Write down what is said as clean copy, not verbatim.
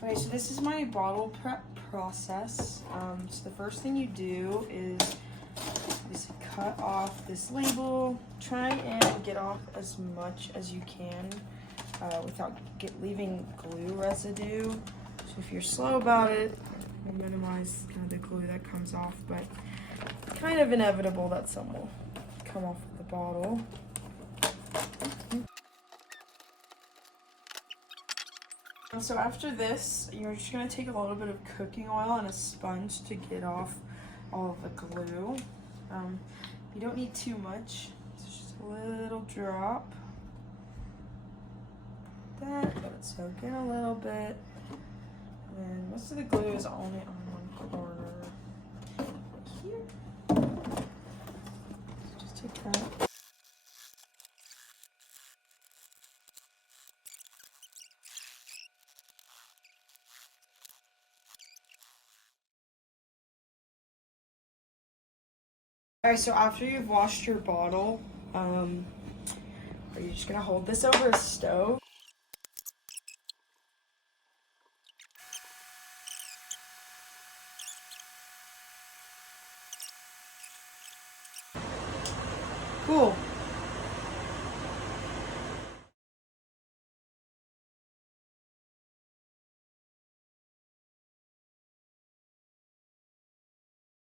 Okay, so this is my bottle prep process. So the first thing you do is just cut off this label. Try and get off as much as you can without leaving glue residue. So if you're slow about it, you'll minimize kind of the glue that comes off, but kind of inevitable that some will come off of the bottle. So after this, you're just going to take a little bit of cooking oil and a sponge to get off all of the glue. You don't need too much, it's just a little drop. Let it soak in a little bit. And most of the glue is only on one corner here. So just take that. Alright, so after you've washed your bottle, are you just gonna hold this over a stove? Cool.